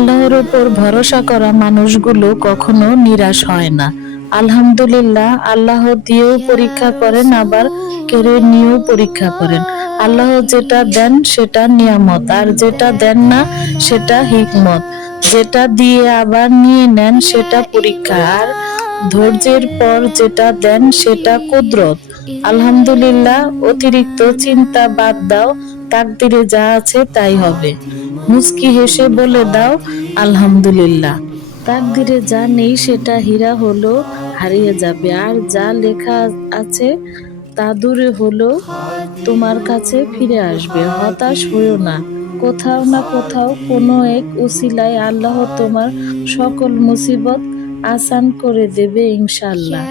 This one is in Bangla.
আল্লাহর উপর ভরসা করা মানুষগুলো কখনো নিরাশ হয় না। আলহামদুলিল্লাহ, আল্লাহ দিয়েও পরীক্ষা করেন, আবার কেড়ে নিয়েও পরীক্ষা করেন। আল্লাহ যেটা দেন সেটা নিয়ামত, আর যেটা দেন না সেটা হিকমত। যেটা দিয়ে আবার নিয়ে নেন সেটা পরীক্ষা, আর ধৈর্যের পর যেটা দেন সেটা কুদরত। আলহামদুলিল্লাহ, অতিরিক্ত চিন্তা বাদ দাও, তাকদিরে যা আছে তাই হবে। মুচকি হেসে বলে দাও আলহামদুলিল্লাহ। তাকদিরে যা নেই সেটা হীরা হলো হারিয়ে যাবে, আর যা লেখা আছে তা দূরে হলেও তোমার কাছে ফিরে আসবে। হতাশ হইও না, কোথাও না কোথাও কোনো এক উসিলায় আল্লাহ তোমার সকল মুসিবত আসান করে দেবে ইনশাআল্লাহ।